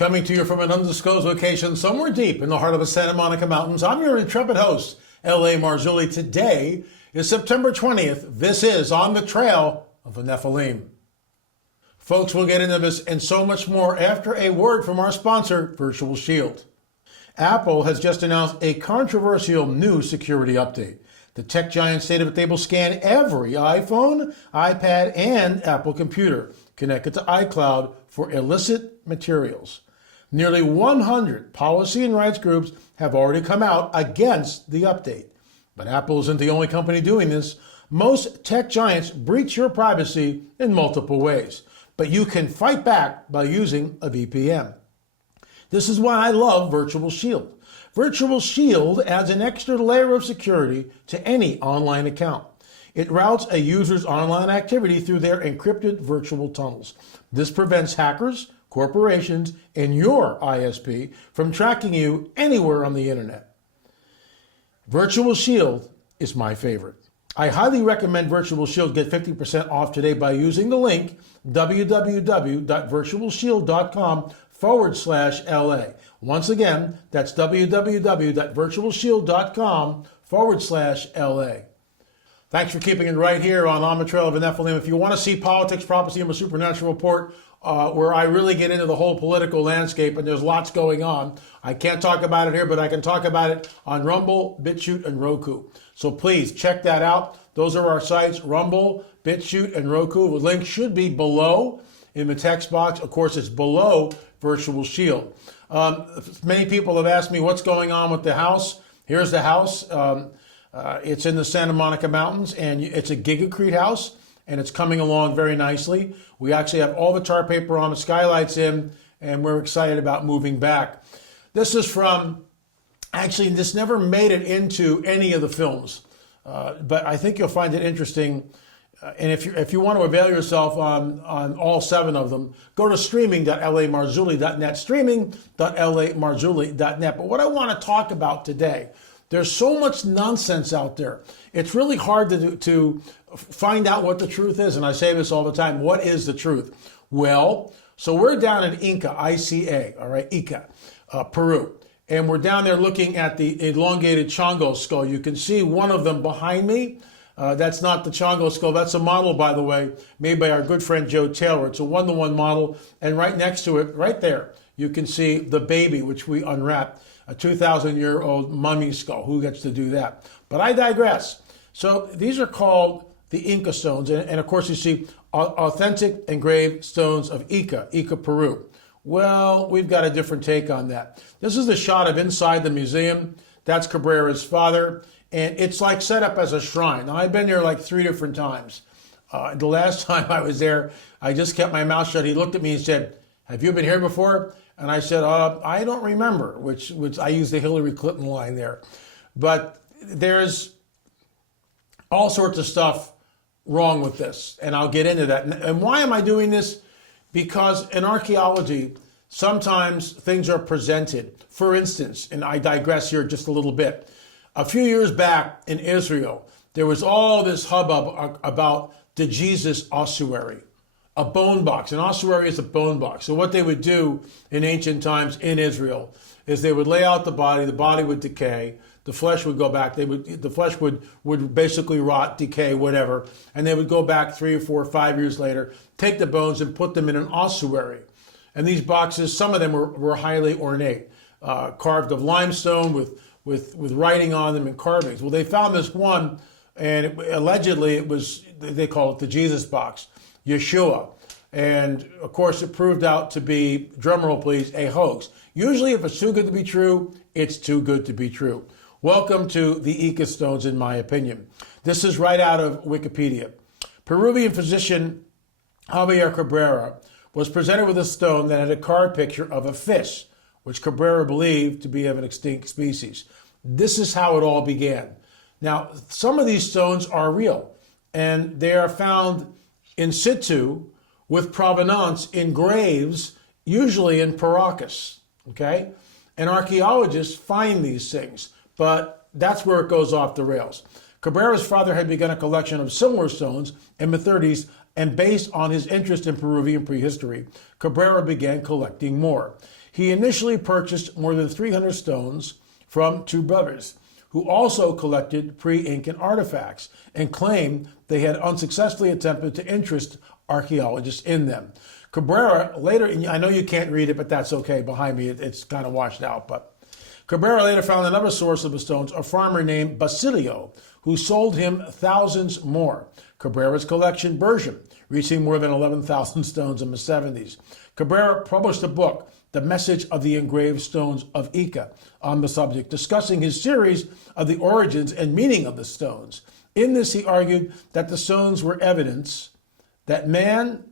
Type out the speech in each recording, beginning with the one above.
Coming to you from an undisclosed location somewhere deep in the heart of the Santa Monica Mountains, I'm your intrepid host, L.A. Marzulli. Today is September 20th. This is On the Trail of the Nephilim. Folks, we'll get into this and so much more after a word from our sponsor, Virtual Shield. Apple has just announced a controversial new security update. The tech giant stated that they will scan every iPhone, iPad, and Apple computer connected to iCloud for illicit materials. Nearly 100 policy and rights groups have already come out against the update. But Apple isn't the only company doing this. Most tech giants breach your privacy in multiple ways, but you can fight back by using a VPN. This is why I love Virtual Shield. Virtual Shield adds an extra layer of security to any online account. It routes a user's online activity through their encrypted virtual tunnels. This prevents hackers, corporations, and your ISP from tracking you anywhere on the internet. Virtual Shield is my favorite. I highly recommend Virtual Shield get 50% off today by using the link www.virtualshield.com/LA. Once again, that's www.virtualshield.com/LA. Thanks for keeping it right here on the Trail of the Nephilim. If you want to see politics, prophecy, and a supernatural report, where I really get into the whole political landscape, and there's lots going on. I can't talk about it here, but I can talk about it on Rumble, BitChute, and Roku. So please check that out. Those are our sites, Rumble, BitChute, and Roku. The link should be below in the text box. Of course, it's below Virtual Shield. Many people have asked me what's going on with the house. Here's the house. It's in the Santa Monica Mountains, and it's a gigacrete house, and it's coming along very nicely. We actually have all the tar paper on, the skylights in, and we're excited about moving back. This is from, actually, this never made it into any of the films, but I think you'll find it interesting. And if you want to avail yourself on all 7 of them, go to streaming.lamarzulli.net, streaming.lamarzulli.net. But what I want to talk about today, there's so much nonsense out there. It's really hard to find out what the truth is. And I say this all the time. What is the truth? Well, so we're down in Inca, I-C-A, all right, Ica, Peru. And we're down there looking at the elongated Chongo skull. You can see one of them behind me. That's not the Chongo skull. That's a model, by the way, made by our good friend Joe Taylor. It's a 1-to-1 model. And right next to it, right there, you can see the baby, which we unwrapped, a 2,000-year-old mummy skull. Who gets to do that? But I digress. So these are called the Inca Stones. And of course, you see authentic engraved stones of Ica, Peru. Well, we've got a different take on that. This is the shot of inside the museum. That's Cabrera's father. And it's like set up as a shrine. Now, I've been there like 3 different times. The last time I was there, I just kept my mouth shut. He looked at me and said, "Have you been here before?" And I said, "I don't remember," which I used the Hillary Clinton line there. But there's all sorts of stuff wrong with this, and I'll get into that. And why am I doing this? Because in archaeology, sometimes things are presented. For instance, and I digress here just a little bit, a few years back in Israel, there was all this hubbub about the Jesus ossuary, a bone box. An ossuary is a bone box. So what they would do in ancient times in Israel is they would lay out the body would decay, the flesh would go back, the flesh would basically rot, decay, whatever, and they would go back 3 or 4 or 5 years later, take the bones and put them in an ossuary. And these boxes, some of them were highly ornate, carved of limestone with writing on them and carvings. Well, they found this one, and allegedly they call it the Jesus box, Yeshua. And of course, it proved out to be, drumroll please, a hoax. Usually, if it's too good to be true, it's too good to be true. Welcome to the Ecostones, in my opinion. This is right out of Wikipedia. Peruvian physician Javier Cabrera was presented with a stone that had a card picture of a fish, which Cabrera believed to be of an extinct species. This is how it all began. Now, some of these stones are real, and they are found in situ with provenance in graves, usually in Paracas, okay? And archaeologists find these things, but that's where it goes off the rails. Cabrera's father had begun a collection of similar stones in the 30s and based on his interest in Peruvian prehistory, Cabrera began collecting more. He initially purchased more than 300 stones from two brothers, who also collected pre-Incan artifacts and claimed they had unsuccessfully attempted to interest archaeologists in them. Cabrera later, and I know you can't read it, but that's okay. Behind me, it's kind of washed out. But Cabrera later found another source of the stones, a farmer named Basilio, who sold him thousands more. Cabrera's collection burgeoned, reaching more than 11,000 stones in the 70s. Cabrera published a book, The Message of the Engraved Stones of Ica, on the subject, discussing his series of the origins and meaning of the stones. In this, he argued that the stones were evidence that man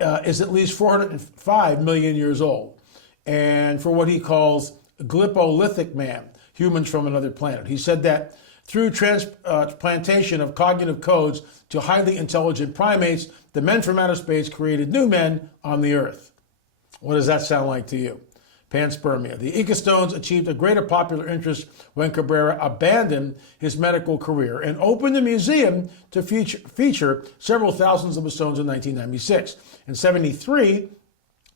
is at least 405 million years old, and for what he calls glyptolithic man, humans from another planet. He said that through transplantation of cognitive codes to highly intelligent primates, the men from outer space created new men on the earth. What does that sound like to you? Panspermia. The Ecostones achieved a greater popular interest when Cabrera abandoned his medical career and opened a museum to feature several thousands of the stones in 1996. In 73,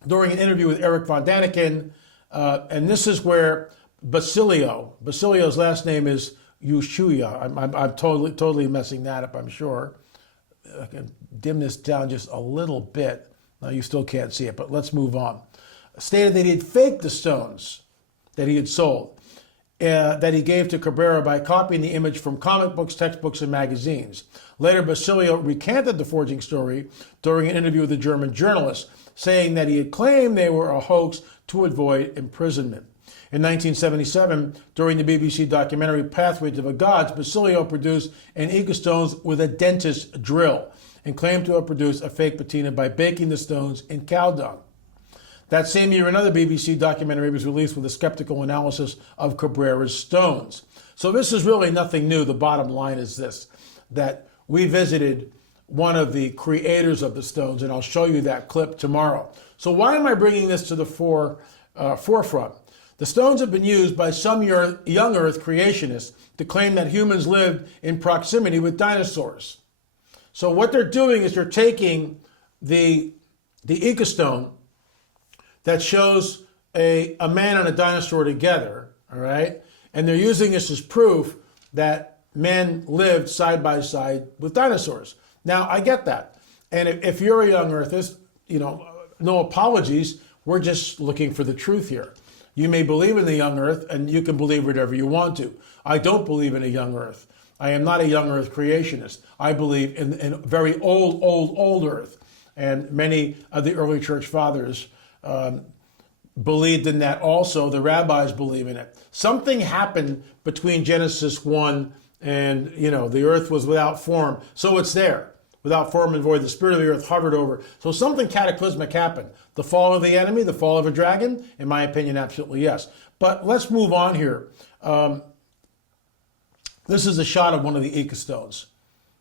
during an interview with Eric von Daniken, and this is where Basilio's last name is Ushuya. I'm totally messing that up, I'm sure. I can dim this down just a little bit. Now you still can't see it, but let's move on. Stated that he had faked the stones that he had sold, that he gave to Cabrera by copying the image from comic books, textbooks, and magazines. Later, Basilio recanted the forging story during an interview with a German journalist, saying that he had claimed they were a hoax to avoid imprisonment. In 1977, during the BBC documentary Pathway to the Gods, Basilio produced an Inca Stones with a dentist's drill and claimed to have produced a fake patina by baking the stones in cow dung. That same year, another BBC documentary was released with a skeptical analysis of Cabrera's stones. So this is really nothing new. The bottom line is this, that we visited one of the creators of the stones, and I'll show you that clip tomorrow. So why am I bringing this to the forefront? The stones have been used by some young Earth creationists to claim that humans lived in proximity with dinosaurs. So what they're doing is they're taking the Inca stone that shows a man and a dinosaur together, all right? And they're using this as proof that men lived side by side with dinosaurs. Now, I get that. And if you're a young earthist, no apologies. We're just looking for the truth here. You may believe in the young earth, and you can believe whatever you want to. I don't believe in a young earth. I am not a young earth creationist. I believe in very old earth. And many of the early church fathers believed in that also. The rabbis believe in it. Something happened between Genesis 1 and, the earth was without form. So it's there. Without form and void, the spirit of the earth hovered over. So something cataclysmic happened. The fall of the enemy, the fall of a dragon? In my opinion, absolutely yes. But let's move on here. This is a shot of one of the Inca stones,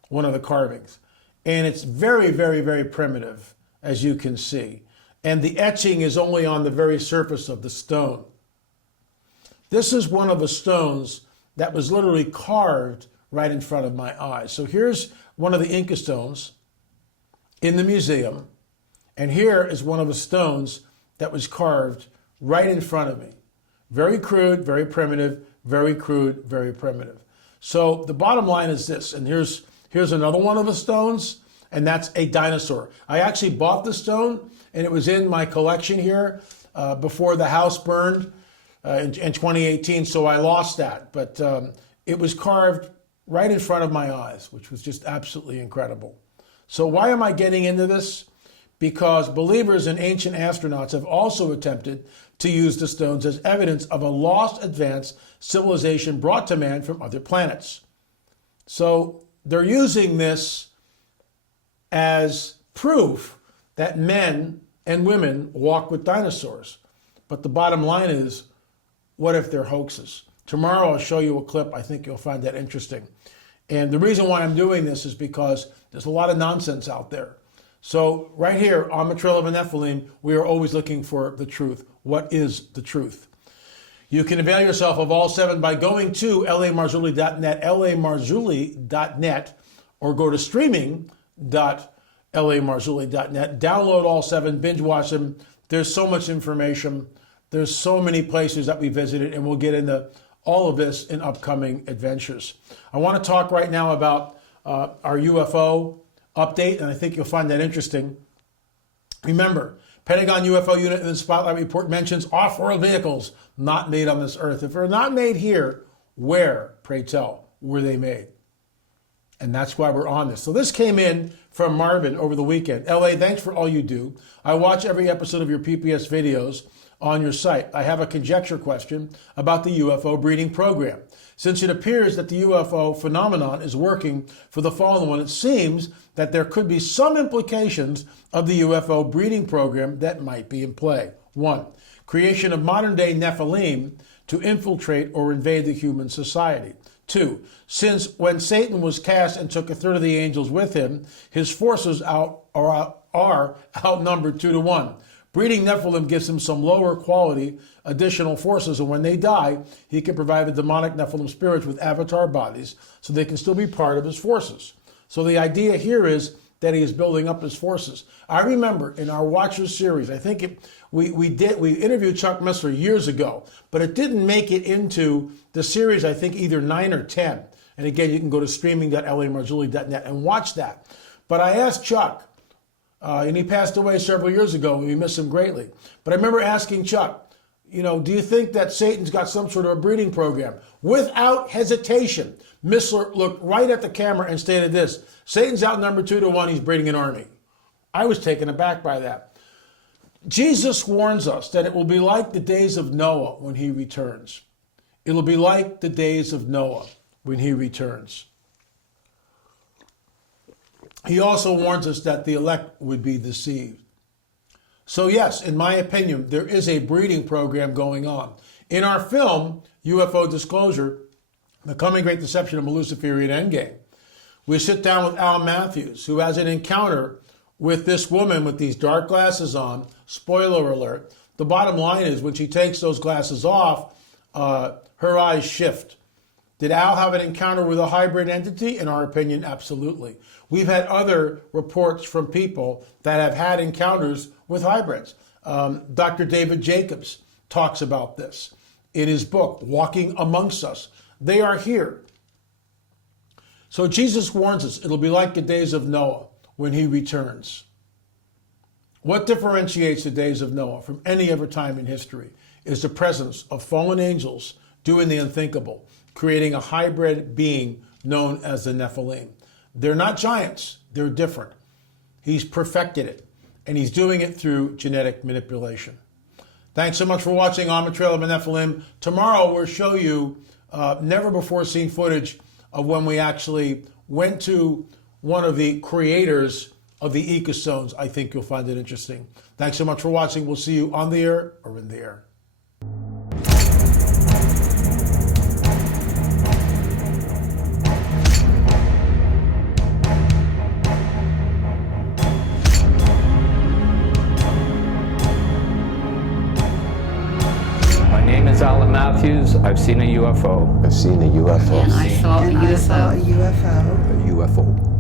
one of the carvings. And it's very, very, very primitive, as you can see. And the etching is only on the very surface of the stone. This is one of the stones that was literally carved right in front of my eyes. So here's one of the Inca stones in the museum. And here is one of the stones that was carved right in front of me. Very crude, very primitive, very crude, very primitive. So the bottom line is this, and here's another one of the stones, and that's a dinosaur. I actually bought the stone, and it was in my collection here before the house burned in 2018, so I lost that. But it was carved right in front of my eyes, which was just absolutely incredible. So why am I getting into this? Because believers in ancient astronauts have also attempted to use the stones as evidence of a lost advanced civilization brought to man from other planets. So they're using this as proof that men and women walk with dinosaurs. But the bottom line is, what if they're hoaxes? Tomorrow I'll show you a clip. I think you'll find that interesting. And the reason why I'm doing this is because there's a lot of nonsense out there. So right here on the trail of the Nephilim, we are always looking for the truth. What is the truth? You can avail yourself of all seven by going to lamarzulli.net, lamarzulli.net, or go to streaming.com lamarzulli.net. Download all 7, binge watch them. There's so much information. There's so many places that we visited, and we'll get into all of this in upcoming adventures. I want to talk right now about our UFO update, and I think you'll find that interesting. Remember, Pentagon UFO unit in the Spotlight report mentions off-world vehicles not made on this earth. If they're not made here, where, pray tell, were they made? And that's why we're on this. So this came in from Marvin over the weekend. LA, thanks for all you do. I watch every episode of your pp&s videos on your site. I have a conjecture question about the UFO breeding program. Since it appears that the UFO phenomenon is working for the fallen one, it seems that there could be some implications of the UFO breeding program that might be in play. 1. Creation of modern-day Nephilim to infiltrate or invade the human society. 2. Since when Satan was cast and took a third of the angels with him, his forces are outnumbered 2 to 1. Breeding Nephilim gives him some lower quality additional forces, and when they die, he can provide the demonic Nephilim spirits with avatar bodies so they can still be part of his forces. So the idea here is that he is building up his forces. I remember in our Watchers series, I think we interviewed Chuck Missler years ago, but it didn't make it into the series, I think either 9 or 10. And again, you can go to streaming.lamarzulli.net and watch that. But I asked Chuck, and he passed away several years ago, and we miss him greatly. But I remember asking Chuck, do you think that Satan's got some sort of a breeding program? Without hesitation, Missler looked right at the camera and stated this: Satan's outnumbered 2 to 1, he's breeding an army. I was taken aback by that. Jesus warns us that it will be like the days of Noah when he returns. It'll be like the days of Noah when he returns. He also warns us that the elect would be deceived. So yes, in my opinion, there is a breeding program going on. In our film, UFO Disclosure, The Coming Great Deception of a Luciferian Endgame, we sit down with Al Matthews, who has an encounter with this woman with these dark glasses on. Spoiler alert. The bottom line is when she takes those glasses off, her eyes shift. Did Al have an encounter with a hybrid entity? In our opinion, absolutely. We've had other reports from people that have had encounters with hybrids. Dr. David Jacobs talks about this in his book, Walking Amongst Us. They are here. So Jesus warns us, it'll be like the days of Noah when he returns. What differentiates the days of Noah from any other time in history is the presence of fallen angels doing the unthinkable, creating a hybrid being known as the Nephilim. They're not giants, they're different. He's perfected it, and he's doing it through genetic manipulation. Thanks so much for watching On the Trail of the Nephilim. Tomorrow we'll show you never before seen footage of when we actually went to one of the creators of the Ecostones. I think you'll find it interesting. Thanks so much for watching. We'll see you on the air or in the air. Matthews, I've seen a UFO. I've seen a UFO. And I saw a UFO. A UFO.